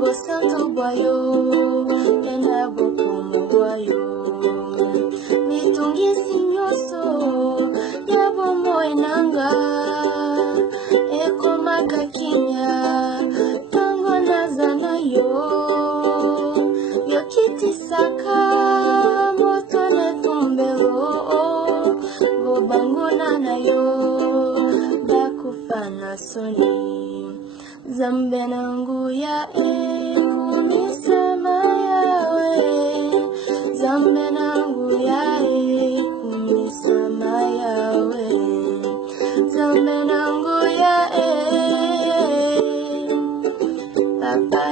Go santo boyo, yana bokumu boyo. Mitungi sinyoso, yabo moenanga. Eko makakinya, tango nazana yo. Yokiti saka, moto netumbero. Go banguna na yo, bakufana soni. Zambe nangu ya kumisema yawe. Zambe nangu ya kumisema yawe. Zambe nangu ya Papa